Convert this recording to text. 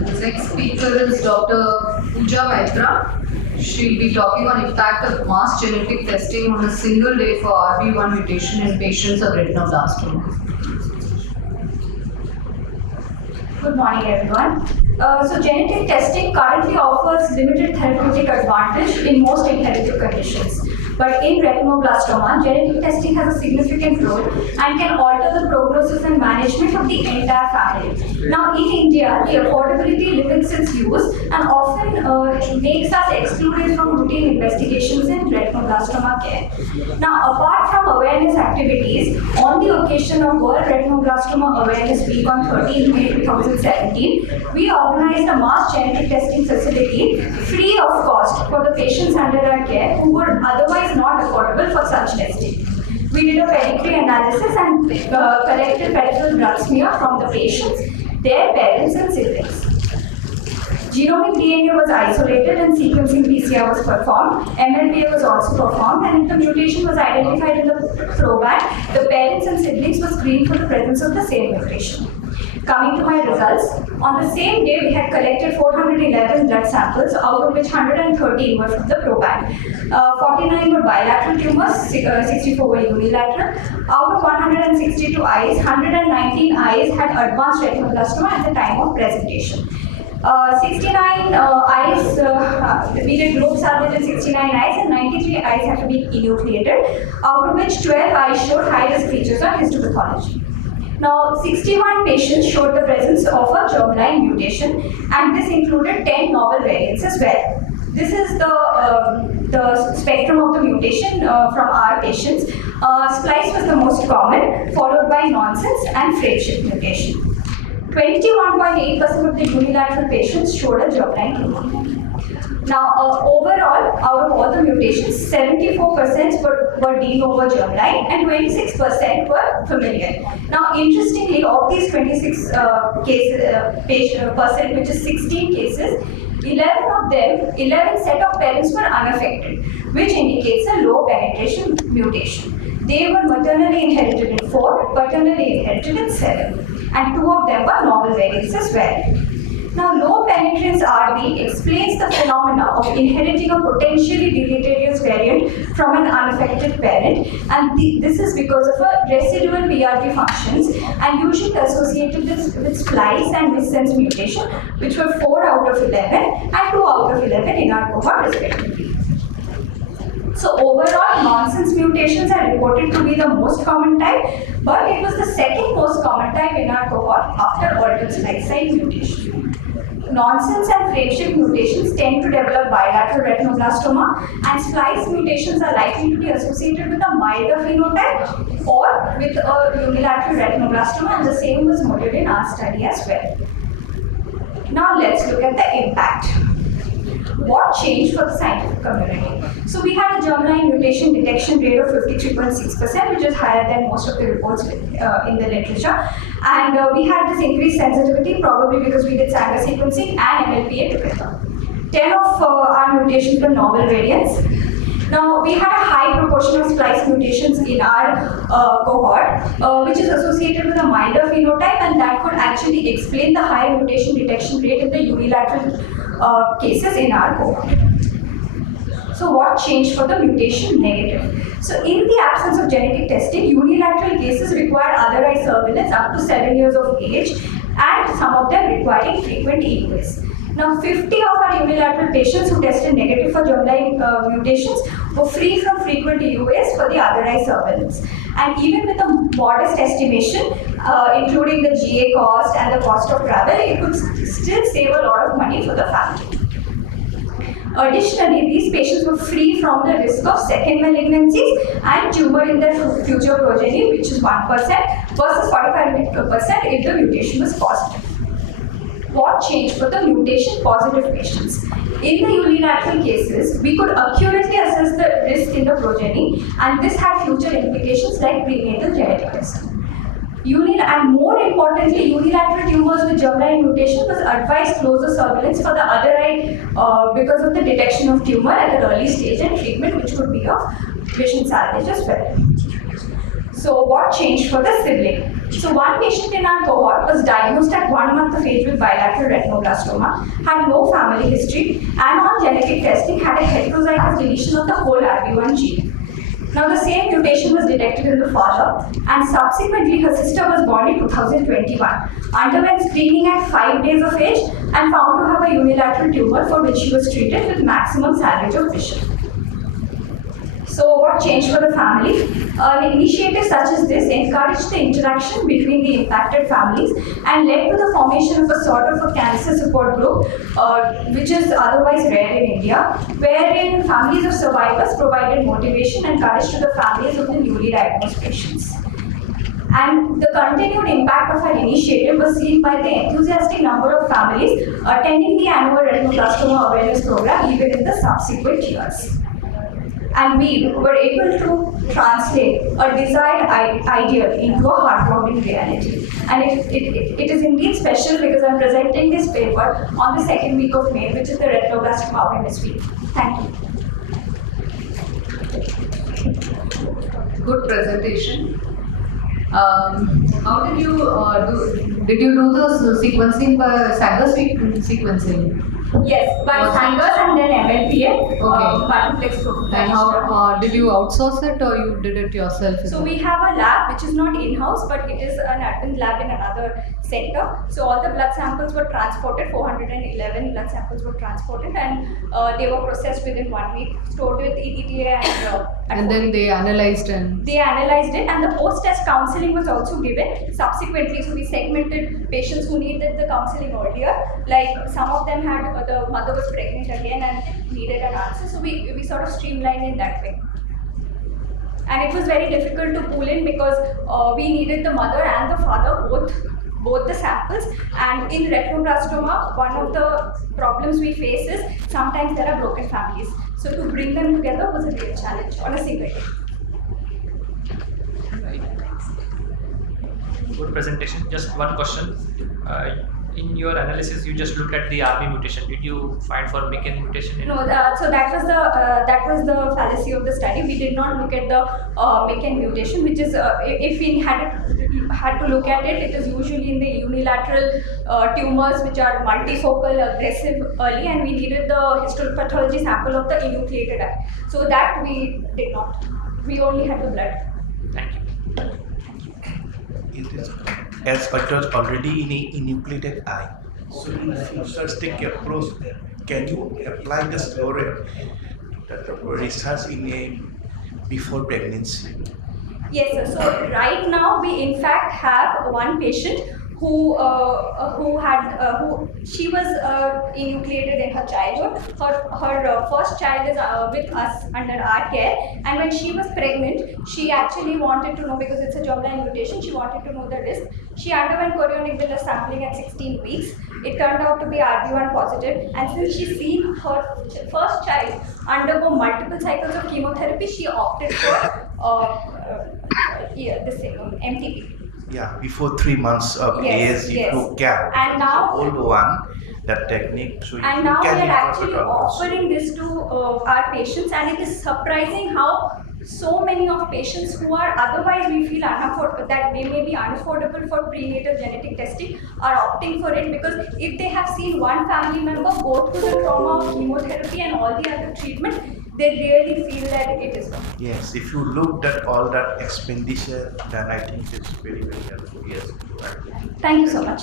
Next speaker is Dr. PUJA MAITRA. She'll be talking on impact of mass genetic testing on a single day for RB1 mutation in patients of retinoblastoma. Good morning, everyone. So genetic testing currently offers limited therapeutic advantage in most inherited conditions. But in retinoblastoma, genetic testing has a significant role and can alter the prognosis and management of the entire family. Now, in India, the affordability limits its use and often makes us excluded from routine investigations in retinoblastoma care. Now, apart from awareness activities, on the occasion of World Retinoblastoma Awareness Week on 13 May 2017, we organized a mass genetic testing facility free of cost for the patients under our care who were otherwise not affordable for such testing. We did a pedigree analysis and collected peripheral blood smear from the patients, their parents and siblings. Genomic DNA was isolated and sequencing PCR was performed. MLPA was also performed, and if the mutation was identified in the proband, the parents and siblings were screened for the presence of the same mutation. Coming to my results, on the same day we had collected 411 blood samples, out of which 113 were from the proband. 49 were bilateral tumors, 64 were unilateral. Out of 162 eyes, 119 eyes had advanced retinoblastoma at the time of presentation. 69 eyes, we did group salvage in 69 eyes, and 93 eyes had to be enucleated, out of which 12 eyes showed high-risk features on histopathology. Now, 61 patients showed the presence of a germline mutation, and this included 10 novel variants as well. This is the spectrum of the mutation from our patients. Splice was the most common, followed by nonsense and frameshift mutation. 21.8% of the unilateral patients showed a germline tumor. Now, overall, out of all the mutations, 74% were de novo germline and 26% were familial. Now, interestingly, of these 26 percent, which is 16 cases, 11 set of parents were unaffected, which indicates a low penetration mutation. They were maternally inherited in 4, paternally inherited in 7, and 2 of them were novel variants as well. Now, low penetrance RB explains the phenomena of inheriting a potentially deleterious variant from an unaffected parent, and this is because of a residual PRP functions and usually associated with splice and missense mutation, which were 4 out of 11 and 2 out of 11 in our cohort respectively. So overall, nonsense mutations are reported to be the most common type, but it was the second most common type in our cohort after altered splice site mutation. Nonsense and frameshift mutations tend to develop bilateral retinoblastoma, and splice mutations are likely to be associated with a milder phenotype or with a unilateral retinoblastoma, and the same was noted in our study as well. Now let's look at the impact. What changed for the scientific community? So we had a germline mutation detection rate of 53.6%, which is higher than most of the reports in the literature. And we had this increased sensitivity, probably because we did Sanger sequencing and MLPA together. 10 of our mutations were novel variants. Now, we had a high proportion of splice mutations in our cohort, which is associated with a milder phenotype, and that could actually explain the high mutation detection rate in the unilateral cases in our cohort. So what changed for the mutation negative? So in the absence of genetic testing, unilateral cases require other eye surveillance up to 7 years of age, and some of them requiring frequent EUAs. Now, 50 of our unilateral patients who tested negative for germline mutations were free from frequent EUAs for the other eye surveillance. And even with a modest estimation, including the GA cost and the cost of travel, it could still save a lot of money for the family. Additionally, these patients were free from the risk of second malignancies and tumor in their future progeny, which is 1% versus 45% if the mutation was positive. What changed for the mutation positive patients? In the unilateral cases, we could accurately assess the risk in the progeny, and this had future implications like prenatal genetic testing. And more importantly, unilateral tumors with germline mutation was advised closer surveillance for the other eye because of the detection of tumor at an early stage and treatment, which could be of vision salvage as well. So what changed for the sibling? So one patient in our cohort was diagnosed at 1 month of age with bilateral retinoblastoma, had no family history, and on genetic testing had a heterozygous deletion of the whole RB1 gene. Now the same mutation was detected in the father, and subsequently her sister was born in 2021, underwent screening at 5 days of age and found to have a unilateral tumor for which she was treated with maximum salvage of vision. So what changed for the family? An initiative such as this encouraged the interaction between the impacted families and led to the formation of a sort of a cancer support group, which is otherwise rare in India, wherein families of survivors provided motivation and courage to the families of the newly diagnosed patients. And the continued impact of our initiative was seen by the enthusiastic number of families attending the annual retinoblastoma awareness program even in the subsequent years. And we were able to translate a desired ideal into a heartwarming reality. And it is indeed special because I'm presenting this paper on the second week of May, which is the Retinoblastoma Awareness Week. Thank you. Good presentation. How did you do? Did you do the sequencing by Sanger sequencing? Yes, by Sangers and then MLPA, multiplex program. And how did you outsource it or you did it yourself? So we have a lab which is not in-house, but it is an admin lab in another center. So all the blood samples were transported, 411 blood samples were transported, and they were processed within 1 week, stored with EDTA and then they analyzed and... They analyzed it, and the post-test counseling was also given subsequently. So we segmented patients who needed the counseling earlier. Like some of them had, the mother was pregnant again and needed an answer. So we sort of streamlined in that way. And it was very difficult to pull in because we needed the mother and the father, both the samples. And in retinoblastoma, one of the problems we face is sometimes there are broken families. So to bring them together was a real challenge on a single day. Good presentation. Just one question. In your analysis, you just looked at the RB mutation. Did you find for MECAN mutation? No, so that was the fallacy of the study. We did not look at the MECAN mutation, which is if we had to look at it, it is usually in the unilateral tumors which are multifocal, aggressive early, and we needed the histopathology sample of the enucleated eye. So that we did not. We only had the blood. Thank you. It is, as it was already in a enucleated eye. So in futuristic approach, can you apply the slow research in a before pregnancy? Yes, sir. So right now we in fact have one patient who she was enucleated in her childhood. Her first child is with us under our care, and when she was pregnant, she actually wanted to know, because it's a germline mutation, she wanted to know the risk. She underwent chorionic villus sampling at 16 weeks. It turned out to be RB1 positive, and since she's seen her first child undergo multiple cycles of chemotherapy, she opted for this MTP. Yeah, before 3 months of age, you can. And now, old one, that technique. So and now we are actually offering this to our patients, and it is surprising how so many of patients who are otherwise we feel unaffordable, that they may be unaffordable for prenatal genetic testing, are opting for it, because if they have seen one family member go through the trauma of chemotherapy and all the other treatment, they really feel that it is wrong. Yes, if you looked at all that expenditure, then I think it's very, very helpful. Yes. Thank you so much.